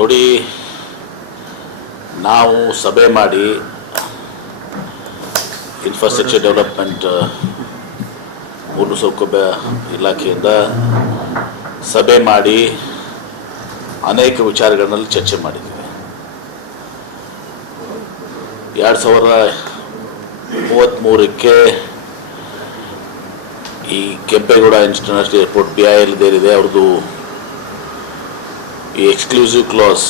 ನೋಡಿ, ನಾವು ಸಭೆ ಮಾಡಿ ಇನ್ಫ್ರಾಸ್ಟ್ರಕ್ಚರ್ ಡೆವಲಪ್ಮೆಂಟ್ ಮೂಲಸೌಕರ್ಯ ಇಲಾಖೆಯಿಂದ ಸಭೆ ಮಾಡಿ ಅನೇಕ ವಿಚಾರಗಳಲ್ಲಿ ಚರ್ಚೆ ಮಾಡಿದ್ದೀವಿ. 2033ಕ್ಕೆ ಈ ಕೆಂಪೇಗೌಡ ಇಂಟರ್ನ್ಯಾಷನಲ್ ಏರ್ಪೋರ್ಟ್ BIL ಏನಿದೆ ಅವ್ರದ್ದು ಈ ಎಕ್ಸ್ಕ್ಲೂಸಿವ್ ಕ್ಲಾಸ್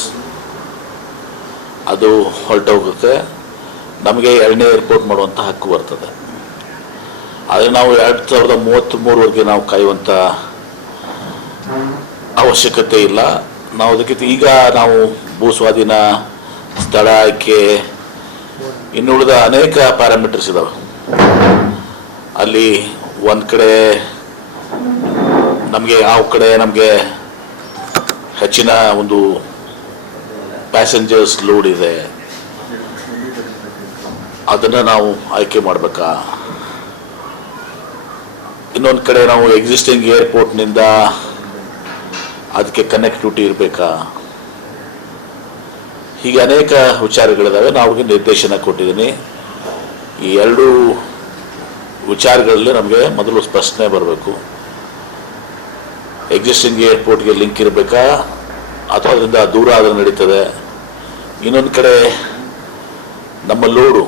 ಅದು ಹೊರಟೋಗುತ್ತೆ. ನಮಗೆ 2ನೇ ಏರ್ಪೋರ್ಟ್ ಮಾಡುವಂಥ ಹಕ್ಕು ಬರ್ತದೆ. ಆದರೆ ನಾವು 2033ವರೆಗೆ ನಾವು ಕಾಯುವಂಥ ಅವಶ್ಯಕತೆ ಇಲ್ಲ. ನಾವು ಅದಕ್ಕಿಂತ ಈಗ ನಾವು ಭೂಸ್ವಾಧೀನ, ಸ್ಥಳ ಆಯ್ಕೆ, ಇನ್ನುಳಿದ ಅನೇಕ ಪ್ಯಾರಾಮೀಟರ್ಸ್ ಇದ್ದಾವೆ. ಅಲ್ಲಿ ಒಂದು ಕಡೆ ನಮಗೆ ಹೆಚ್ಚಿನ ಒಂದು ಪ್ಯಾಸೆಂಜರ್ಸ್ ಲೋಡ್ ಇದೆ, ಅದನ್ನು ನಾವು ಆಯ್ಕೆ ಮಾಡಬೇಕಾ? ಇನ್ನೊಂದು ಕಡೆ ನಾವು ಎಕ್ಸಿಸ್ಟಿಂಗ್ ಏರ್ಪೋರ್ಟ್ನಿಂದ ಅದಕ್ಕೆ ಕನೆಕ್ಟಿವಿಟಿ ಇರಬೇಕಾ? ಹೀಗೆ ಅನೇಕ ವಿಚಾರಗಳಿದ್ದಾವೆ. ನಾವು ಅವ್ರಿಗೆ ನಿರ್ದೇಶನ ಕೊಟ್ಟಿದ್ದೀನಿ. ಈ 2 ವಿಚಾರಗಳಲ್ಲಿ ನಮಗೆ ಮೊದಲು ಸ್ಪಷ್ಟನೆ ಬರಬೇಕು. ಎಕ್ಸಿಸ್ಟಿಂಗ್ ಏರ್ಪೋರ್ಟ್ಗೆ ಲಿಂಕ್ ಇರಬೇಕಾ ಅಥವಾ ಅದರಿಂದ ದೂರ ಆದರೆ ನಡೀತದೆ? ಇನ್ನೊಂದು ಕಡೆ ನಮ್ಮ ಲೋಡು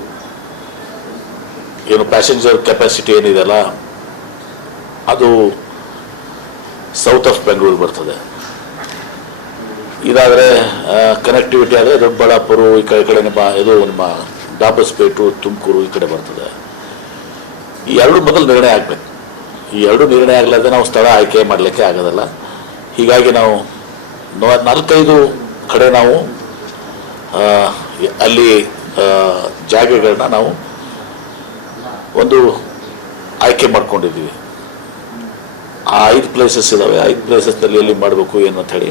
ಏನು ಪ್ಯಾಸೆಂಜರ್ ಕೆಪಾಸಿಟಿ ಏನಿದೆಯಲ್ಲ ಅದು ಸೌತ್ ಆಫ್ ಬೆಂಗಳೂರು ಬರ್ತದೆ. ಇದಾದರೆ ಕನೆಕ್ಟಿವಿಟಿ ಆದರೆ ದೊಡ್ಡಬಳ್ಳಾಪುರ ಈ ಕಡೆ ಇದು ನಮ್ಮ ಡಾಬಸ್ಪೇಟು, ತುಮಕೂರು ಈ ಕಡೆ ಬರ್ತದೆ. ಈ 2 ಮೊದಲು ನಿರ್ಣಯ ಆಗಬೇಕು. ಈ 2 ನಿರ್ಣಯ ಆಗಲಾರ್ದೆ ನಾವು ಸ್ಥಳ ಆಯ್ಕೆ ಮಾಡಲಿಕ್ಕೆ ಆಗೋದಲ್ಲ. ಹೀಗಾಗಿ ನಾವು 4-5 ಕಡೆ ನಾವು ಅಲ್ಲಿ ಜಾಗಗಳನ್ನ ನಾವು ಒಂದು ಆಯ್ಕೆ ಮಾಡ್ಕೊಂಡಿದ್ದೀವಿ. ಆ 5 ಪ್ಲೇಸಸ್ ಇದ್ದಾವೆ. 5 ಪ್ಲೇಸಸ್ನಲ್ಲಿ ಎಲ್ಲಿ ಮಾಡಬೇಕು ಏನು ಅಂತ ಹೇಳಿ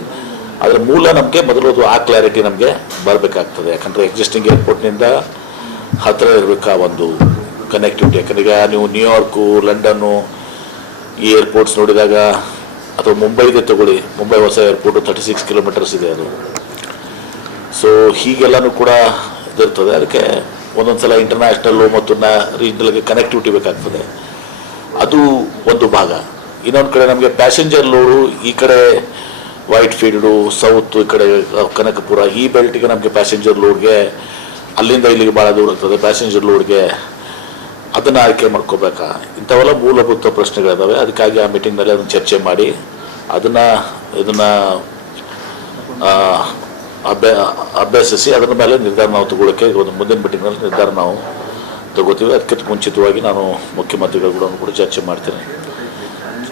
ಅದರ ಮೂಲ ನಮಗೆ ಮೊದಲು ಆ ಕ್ಲಾರಿಟಿ ನಮಗೆ ಬರಬೇಕಾಗ್ತದೆ. ಯಾಕಂದರೆ ಎಕ್ಸಿಸ್ಟಿಂಗ್ ಏರ್ಪೋರ್ಟ್ನಿಂದ ಹತ್ತಿರ ಇರಬೇಕಾ ಒಂದು ಕನೆಕ್ಟಿವಿಟಿ. ಯಾಕಂದ್ರೆ ಈಗ ನೀವು ನ್ಯೂಯಾರ್ಕು, ಲಂಡನ್ನು ಈ ಏರ್ಪೋರ್ಟ್ಸ್ ನೋಡಿದಾಗ, ಅಥವಾ ಮುಂಬೈದೇ ತಗೊಳ್ಳಿ, ಮುಂಬೈ ಹೊಸ ಏರ್ಪೋರ್ಟು 36 ಕಿಲೋಮೀಟರ್ಸ್ ಇದೆ ಅದು. ಸೊ ಹೀಗೆಲ್ಲನೂ ಕೂಡ ಇದಿರ್ತದೆ. ಅದಕ್ಕೆ ಒಂದೊಂದು ಸಲ ಇಂಟರ್ನ್ಯಾಷನಲ್ಲು ಮತ್ತು ರೀಜ್ನಲ್ಗೆ ಕನೆಕ್ಟಿವಿಟಿ ಬೇಕಾಗ್ತದೆ. ಅದು ಒಂದು ಭಾಗ. ಇನ್ನೊಂದು ಕಡೆ ನಮಗೆ ಪ್ಯಾಸೆಂಜರ್ ಲೋಡು ಈ ಕಡೆ ವೈಟ್ ಫೀಲ್ಡು, ಸೌತ್, ಈ ಕಡೆ ಕನಕಪುರ, ಈ ಬೆಲ್ಟಿಗೆ ನಮಗೆ ಪ್ಯಾಸೆಂಜರ್ ಲೋಡ್ಗೆ ಅಲ್ಲಿಂದ ಇಲ್ಲಿಗೆ ಭಾಳ ದೂರ ಆಗ್ತದೆ. ಪ್ಯಾಸೆಂಜರ್ ಲೋಡ್ಗೆ ಅದನ್ನು ಆಯ್ಕೆ ಮಾಡ್ಕೋಬೇಕಾ? ಇಂಥವೆಲ್ಲ ಮೂಲಭೂತ ಪ್ರಶ್ನೆಗಳಿದ್ದಾವೆ. ಅದಕ್ಕಾಗಿ ಆ ಮೀಟಿಂಗ್ನಲ್ಲಿ ಅದನ್ನು ಚರ್ಚೆ ಮಾಡಿ ಇದನ್ನು ಅಭ್ಯಸಿಸಿ ಅದರ ಮೇಲೆ ನಿರ್ಧಾರ ನಾವು ತಗೊಳ್ಳೋಕ್ಕೆ ಒಂದು ಮುಂದಿನ ಮೀಟಿಂಗ್ನಲ್ಲಿ ನಿರ್ಧಾರ ನಾವು ತಗೋತೀವಿ. ಅದಕ್ಕಿಂತ ಮುಂಚಿತವಾಗಿ ನಾನು ಮುಖ್ಯಮಂತ್ರಿಗಳು ಕೂಡ ಚರ್ಚೆ ಮಾಡ್ತೀನಿ.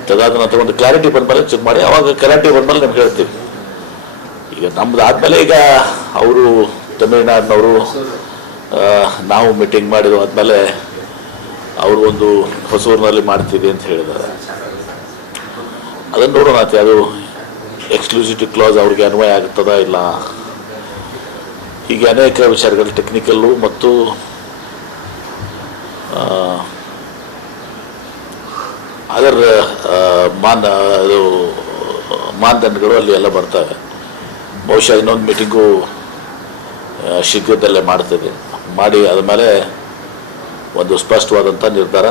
ತದಾದ ನಂತರ ಒಂದು ಕ್ಲಾರಿಟಿ ಬಂದಮೇಲೆ ಚೆಕ್ ಮಾಡಿ, ಅವಾಗ ಕ್ಲಾರಿಟಿ ಬಂದಮೇಲೆ ನಿಮ್ಗೆ ಹೇಳ್ತೀವಿ. ಈಗ ನಮ್ದು ಆದಮೇಲೆ ಈಗ ಅವರು ತಮಿಳುನಾಡಿನವರು ನಾವು ಮೀಟಿಂಗ್ ಮಾಡಿದ್ರು ಆದಮೇಲೆ ಅವರು ಒಂದು ಹೊಸೂರಿನಲ್ಲಿ ಮಾಡ್ತೀವಿ ಅಂತ ಹೇಳಿದ್ದಾರೆ. ಅದನ್ನು ನೋಡೋಣ. ಅದು ಎಕ್ಸ್ಕ್ಲೂಸಿವಿಟಿ ಕ್ಲಾಸ್ ಅವ್ರಿಗೆ ಅನ್ವಯ ಆಗ್ತದಾ ಇಲ್ಲ, ಹೀಗೆ ಅನೇಕ ವಿಚಾರಗಳು ಟೆಕ್ನಿಕಲ್ಲು ಮತ್ತು ಅದರ ಮಾನದಂಡಗಳು ಅಲ್ಲಿ ಎಲ್ಲ ಬರ್ತವೆ. ಬಹುಶಃ ಇನ್ನೊಂದು ಮೀಟಿಂಗು ಶೀಘ್ರದಲ್ಲೇ ಮಾಡ್ತೇವೆ. ಮಾಡಿ ಆದಮೇಲೆ ಒಂದು ಸ್ಪಷ್ಟವಾದಂಥ ನಿರ್ಧಾರ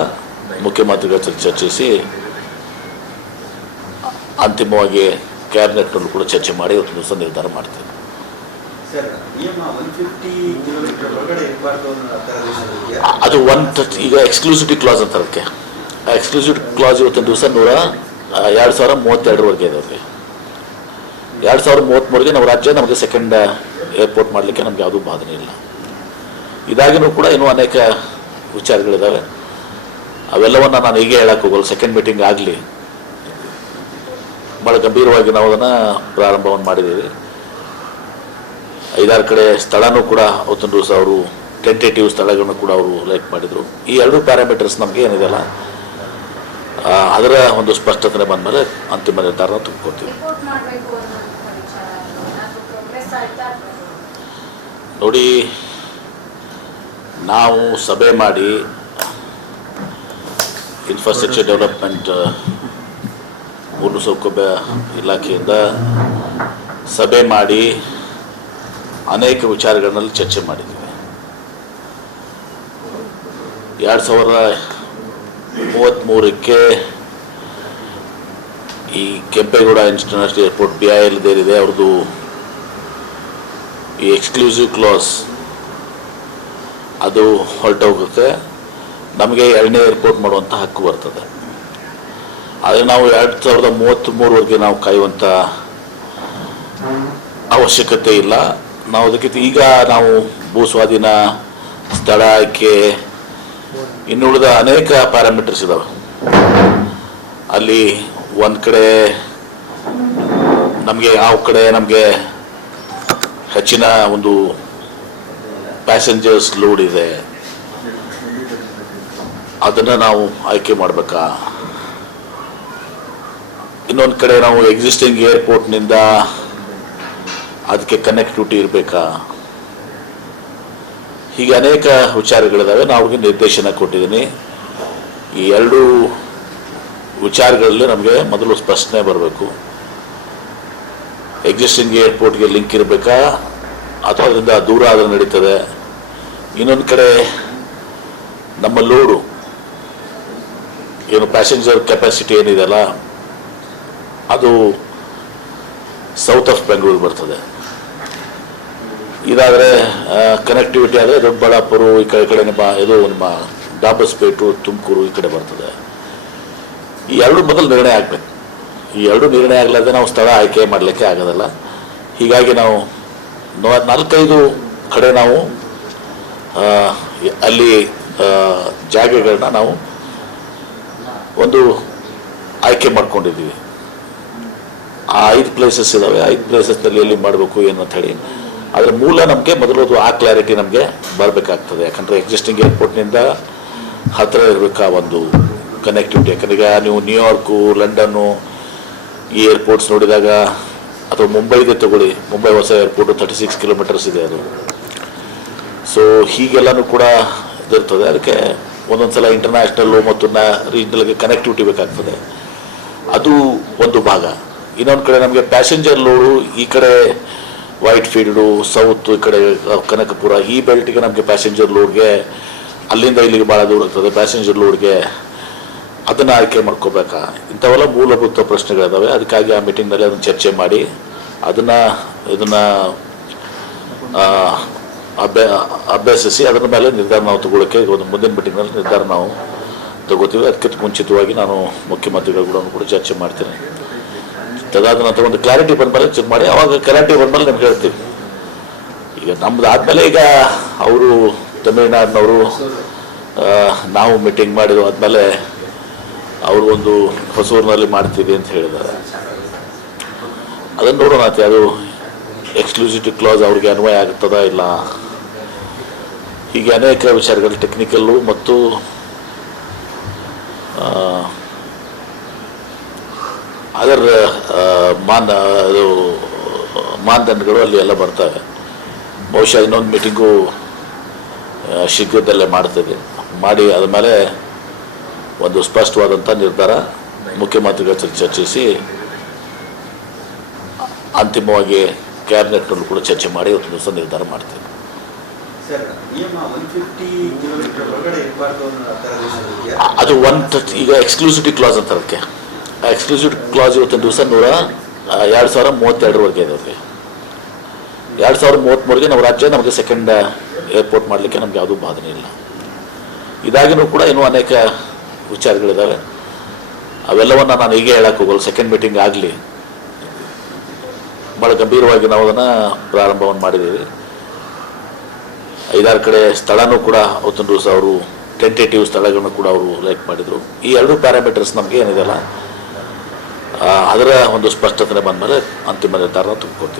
ಮುಖ್ಯಮಂತ್ರಿಗಳ ಚರ್ಚಿಸಿ ಅಂತಿಮವಾಗಿ ಕ್ಯಾಬಿನೆಟ್ನಲ್ಲೂ ಕೂಡ ಚರ್ಚೆ ಮಾಡಿ ಒಂದು ದಿವಸ ನಿರ್ಧಾರ ಮಾಡ್ತೇವೆ. ಅದು ಈಗ ಎಕ್ಸ್ಕ್ಲೂಸಿವಿಟಿ ಕ್ಲಾಸ್ ಅಂತ ಅದಕ್ಕೆ ಎಕ್ಸ್ಕ್ಲೂಸಿವ್ ಕ್ಲಾಸ್ ಇವತ್ತಿನ ದಿವಸ 2032ವರೆಗೆ ಇದೆ. ಅವ್ರಿಗೆ 2033ಗೆ ನಾವು ರಾಜ್ಯ ನಮಗೆ ಸೆಕೆಂಡ್ ಏರ್ಪೋರ್ಟ್ ಮಾಡಲಿಕ್ಕೆ ನಮಗೆ ಯಾವುದೂ ಬಾಧನೆ ಇಲ್ಲ. ಇದಾಗಿನೂ ಕೂಡ ಇನ್ನೂ ಅನೇಕ ವಿಚಾರಗಳಿದ್ದಾವೆ. ಅವೆಲ್ಲವನ್ನು ನಾನು ಹೀಗೆ ಹೇಳಕ್ಕೆ ಹೋಗಲ್ಲ. ಸೆಕೆಂಡ್ ಮೀಟಿಂಗ್ ಆಗಲಿ, ಭಾಳ ಗಂಭೀರವಾಗಿ ನಾವು ಅದನ್ನು ಪ್ರಾರಂಭವನ್ನು ಮಾಡಿದ್ದೀವಿ. 5-6 ಕಡೆ ಸ್ಥಳನೂ ಕೂಡ ಅವತ್ತೊಂದು ದಿವಸ ಅವರು ಟೆಂಟೇಟಿವ್ ಸ್ಥಳಗಳನ್ನು ಕೂಡ ಅವರು ಲೈಕ್ ಮಾಡಿದರು. ಈ 2 ಪ್ಯಾರಾಮೀಟರ್ಸ್ ನಮಗೆ ಏನಿದೆಯಲ್ಲ ಅದರ ಒಂದು ಸ್ಪಷ್ಟತೆ ಬಂದಮೇಲೆ ಅಂತಿಮ ನಿರ್ಧಾರ ತುಂಬಿಕೊಡ್ತೀವಿ. ನೋಡಿ, ನಾವು ಸಭೆ ಮಾಡಿ ಇನ್ಫ್ರಾಸ್ಟ್ರಕ್ಚರ್ ಡೆವಲಪ್ಮೆಂಟ್ ಮೂಲಸೌಕರ್ಯ ಇಲಾಖೆಯಿಂದ ಸಭೆ ಮಾಡಿ ಅನೇಕ ವಿಚಾರಗಳಲ್ಲಿ ಚರ್ಚೆ ಮಾಡಿದ್ದೀವಿ. 2033ಕ್ಕೆ ಈ ಕೆಂಪೇಗೌಡ ಇಂಟರ್ನ್ಯಾಷನಲ್ ಏರ್ಪೋರ್ಟ್ BIL ಏನಿದೆ ಅವ್ರದ್ದು ಈ ಎಕ್ಸ್ಕ್ಲೂಸಿವ್ ಕ್ಲಾಸ್ ಅದು ಹೊರಟೋಗುತ್ತೆ. ನಮಗೆ 2ನೇ ಏರ್ಪೋರ್ಟ್ ಮಾಡುವಂಥ ಹಕ್ಕು ಬರ್ತದೆ. ಆದರೆ ನಾವು 2033ವರೆಗೆ ನಾವು ಕಾಯುವಂಥ ಅವಶ್ಯಕತೆ ಇಲ್ಲ. ನಾವು ಅದಕ್ಕಿಂತ ಈಗ ನಾವು ಭೂ ಸ್ವಾಧೀನ, ಸ್ಥಳ ಆಯ್ಕೆ, ಇನ್ನುಳಿದ ಅನೇಕ ಪ್ಯಾರಾಮೀಟರ್ಸ್ ಇದ್ದಾವೆ. ಅಲ್ಲಿ ಒಂದು ಕಡೆ ನಮಗೆ ಹೆಚ್ಚಿನ ಒಂದು ಪ್ಯಾಸೆಂಜರ್ಸ್ ಲೋಡ್ ಇದೆ, ಅದನ್ನು ನಾವು ಆಯ್ಕೆ ಮಾಡಬೇಕಾ? ಇನ್ನೊಂದು ಕಡೆ ನಾವು ಎಕ್ಸಿಸ್ಟಿಂಗ್ ಏರ್ಪೋರ್ಟ್ನಿಂದ ಅದಕ್ಕೆ ಕನೆಕ್ಟಿವಿಟಿ ಇರಬೇಕಾ? ಹೀಗೆ ಅನೇಕ ವಿಚಾರಗಳಿದ್ದಾವೆ. ನಾವು ಅವ್ರಿಗೆ ನಿರ್ದೇಶನ ಕೊಟ್ಟಿದ್ದೀನಿ. ಈ 2 ವಿಚಾರಗಳಲ್ಲಿ ನಮಗೆ ಮೊದಲು ಸ್ಪಷ್ಟನೆ ಬರಬೇಕು. ಎಕ್ಸಿಸ್ಟಿಂಗ್ ಏರ್ಪೋರ್ಟ್ಗೆ ಲಿಂಕ್ ಇರಬೇಕಾ ಅಥವಾ ಅದರಿಂದ ದೂರ ಆದರೆ ನಡೀತದೆ? ಇನ್ನೊಂದು ಕಡೆ ನಮ್ಮ ಲೋಡು ಏನು ಪ್ಯಾಸೆಂಜರ್ ಕೆಪಾಸಿಟಿ ಏನಿದೆಯಲ್ಲ ಅದು ಸೌತ್ ಆಫ್ ಬೆಂಗಳೂರು ಬರ್ತದೆ. ಇದಾದರೆ ಕನೆಕ್ಟಿವಿಟಿ ಆದರೆ ದೊಡ್ಡಬಳ್ಳಾಪುರ ಈ ಕಡೆ ನಮ್ಮ ಡಾಬಸ್ಪೇಟು, ತುಮಕೂರು ಈ ಕಡೆ ಬರ್ತದೆ. ಈ 2 ಮೊದಲು ನಿರ್ಣಯ ಆಗಬೇಕು. ಈ 2 ನಿರ್ಣಯ ಆಗಲಾರ್ದೆ ನಾವು ಸ್ಥಳ ಆಯ್ಕೆ ಮಾಡಲಿಕ್ಕೆ ಆಗೋದಿಲ್ಲ. ಹೀಗಾಗಿ ನಾವು 4-5 ಕಡೆ ನಾವು ಅಲ್ಲಿ ಜಾಗಗಳನ್ನ ನಾವು ಒಂದು ಆಯ್ಕೆ ಮಾಡ್ಕೊಂಡಿದ್ದೀವಿ. ಆ 5 ಪ್ಲೇಸಸ್ ಇದ್ದಾವೆ. 5 ಪ್ಲೇಸಸ್ನಲ್ಲಿ ಎಲ್ಲಿ ಮಾಡಬೇಕು ಏನು ಅಂತ ಹೇಳಿ ಅದರ ಮೂಲ ನಮಗೆ ಮೊದಲು ಆ ಕ್ಲಾರಿಟಿ ನಮಗೆ ಬರಬೇಕಾಗ್ತದೆ. ಯಾಕಂದರೆ ಎಕ್ಸಿಸ್ಟಿಂಗ್ ಏರ್ಪೋರ್ಟ್ನಿಂದ ಹತ್ತಿರ ಇರಬೇಕಾ ಒಂದು ಕನೆಕ್ಟಿವಿಟಿ. ಯಾಕಂದ್ರೆ ಈಗ ನೀವು ನ್ಯೂಯಾರ್ಕು, ಲಂಡನ್ನು ಈ ಏರ್ಪೋರ್ಟ್ಸ್ ನೋಡಿದಾಗ, ಅಥವಾ ಮುಂಬೈಗೆ ತಗೊಳ್ಳಿ, ಮುಂಬೈ ಹೊಸ ಏರ್ಪೋರ್ಟು 36 ಕಿಲೋಮೀಟರ್ಸ್ ಇದೆ ಅದು. ಸೊ ಹೀಗೆಲ್ಲನೂ ಕೂಡ ಇದಿರ್ತದೆ. ಅದಕ್ಕೆ ಒಂದೊಂದು ಸಲ ಇಂಟರ್ನ್ಯಾಷನಲ್ಲು ಮತ್ತು ರೀಜ್ನಲ್ಗೆ ಕನೆಕ್ಟಿವಿಟಿ ಬೇಕಾಗ್ತದೆ. ಅದು ಒಂದು ಭಾಗ. ಇನ್ನೊಂದು ಕಡೆ ನಮಗೆ ಪ್ಯಾಸೆಂಜರ್ ಲೋಡು ಈ ಕಡೆ ವೈಟ್ ಫೀಲ್ಡು, ಸೌತ್, ಈ ಕಡೆ ಕನಕಪುರ, ಈ ಬೆಲ್ಟ್ಗೆ ನಮಗೆ ಪ್ಯಾಸೆಂಜರ್ ಲೋಡ್ಗೆ ಅಲ್ಲಿಂದ ಇಲ್ಲಿಗೆ ಭಾಳ ದೂರ ಆಗ್ತದೆ. ಪ್ಯಾಸೆಂಜರ್ ಲೋಡ್ಗೆ ಅದನ್ನು ಆಯ್ಕೆ ಮಾಡ್ಕೋಬೇಕಾ? ಇಂಥವೆಲ್ಲ ಮೂಲಭೂತ ಪ್ರಶ್ನೆಗಳಿದ್ದಾವೆ. ಅದಕ್ಕಾಗಿ ಆ ಮೀಟಿಂಗ್ನಲ್ಲಿ ಅದನ್ನು ಚರ್ಚೆ ಮಾಡಿ ಇದನ್ನು ಅಭ್ಯಸಿಸಿ ಅದರ ಮೇಲೆ ನಿರ್ಧಾರ ನಾವು ತಗೊಳ್ಳೋಕ್ಕೆ ಒಂದು ಮುಂದಿನ ಮೀಟಿಂಗ್ನಲ್ಲಿ ನಿರ್ಧಾರ ನಾವು ತಗೋತೀವಿ. ಅದಕ್ಕಿಂತ ಮುಂಚಿತವಾಗಿ ನಾನು ಮುಖ್ಯಮಂತ್ರಿಗಳು ಕೂಡ ಚರ್ಚೆ ಮಾಡ್ತೀನಿ. ತದಾದ ನಂತರ ಒಂದು ಕ್ಲಾರಿಟಿ ಬಂದಮೇಲೆ ಚೆಕ್ ಮಾಡಿ, ಅವಾಗ ಕ್ಲಾರಿಟಿ ಬಂದಮೇಲೆ ನಿಮ್ಗೆ ಹೇಳ್ತೀವಿ. ಈಗ ನಮ್ದು ಆದಮೇಲೆ ಈಗ ಅವರು ತಮಿಳುನಾಡಿನವರು ನಾವು ಮೀಟಿಂಗ್ ಮಾಡಿದ್ರು ಆದಮೇಲೆ ಅವರು ಒಂದು ಹೊಸೂರಿನಲ್ಲಿ ಮಾಡ್ತೀವಿ ಅಂತ ಹೇಳಿದ್ದಾರೆ. ಅದನ್ನು ನೋಡೋಣ. ಅದು ಎಕ್ಸ್ಕ್ಲೂಸಿವಿಟಿ ಕ್ಲಾಸ್ ಅವ್ರಿಗೆ ಅನ್ವಯ ಆಗ್ತದಾ ಇಲ್ಲ, ಹೀಗೆ ಅನೇಕ ವಿಚಾರಗಳು ಟೆಕ್ನಿಕಲ್ಲು ಮತ್ತು ಅದರ ಮಾನದಂಡಗಳು ಅಲ್ಲಿ ಎಲ್ಲ ಬರ್ತವೆ. ಬಹುಶಃ ಇನ್ನೊಂದು ಮೀಟಿಂಗು ಶೀಘ್ರದಲ್ಲೇ ಮಾಡ್ತದೆ. ಮಾಡಿ ಆದಮೇಲೆ ಒಂದು ಸ್ಪಷ್ಟವಾದಂಥ ನಿರ್ಧಾರ ಮುಖ್ಯಮಂತ್ರಿಗಳ ಚರ್ಚಿಸಿ ಅಂತಿಮವಾಗಿ ಕ್ಯಾಬಿನೆಟ್ನಲ್ಲೂ ಕೂಡ ಚರ್ಚೆ ಮಾಡಿ ಒಂದು ದಿವಸ ನಿರ್ಧಾರ ಮಾಡ್ತೀವಿ. ಅದು ಈಗ ಎಕ್ಸ್ಕ್ಲೂಸಿವಿಟಿ ಕ್ಲಾಸ್ ಅಂತ ಅದಕ್ಕೆ ಎಕ್ಸ್ಕ್ಲೂಸಿವಿಟಿ ಕ್ಲಾಸ್ ಇವತ್ತಿನ ದಿವಸ 2032ವರೆಗೆ ಇದೆ. ಅವ್ರಿಗೆ 2033ಗೆ ನಾವು ರಾಜ್ಯ ನಮಗೆ ಸೆಕೆಂಡ್ ಏರ್ಪೋರ್ಟ್ ಮಾಡಲಿಕ್ಕೆ ನಮ್ಗೆ ಯಾವುದೂ ಬಾಧನೆ ಇಲ್ಲ. ಇದಾಗಿನೂ ಕೂಡ ಇನ್ನೂ ಅನೇಕ ವಿಚಾರಗಳಿದ್ದಾವೆ. ಅವೆಲ್ಲವನ್ನು ನಾನು ಹೀಗೆ ಹೇಳಕ್ಕೆ ಹೋಗಲ್ಲ. ಸೆಕೆಂಡ್ ಮೀಟಿಂಗ್ ಆಗಲಿ, ಭಾಳ ಗಂಭೀರವಾಗಿ ನಾವು ಅದನ್ನು ಪ್ರಾರಂಭವನ್ನು ಮಾಡಿದ್ದೀವಿ. 5-6 ಕಡೆ ಸ್ಥಳನೂ ಕೂಡ ಅವತ್ತಿನ ದಿವಸ ಅವರು ಟೆಂಟೇಟಿವ್ ಸ್ಥಳಗಳನ್ನು ಕೂಡ ಅವರು ಲೈಕ್ ಮಾಡಿದರು. ಈ 2 ಪ್ಯಾರಾಮೀಟರ್ಸ್ ನಮಗೆ ಏನಿದೆಯಲ್ಲ ಅದರ ಒಂದು ಸ್ಪಷ್ಟತೆ ಬಂದಮೇಲೆ ಅಂತಿಮ ನಿರ್ಧಾರ ತೆಗೆದುಕೊಳ್ತೀವಿ.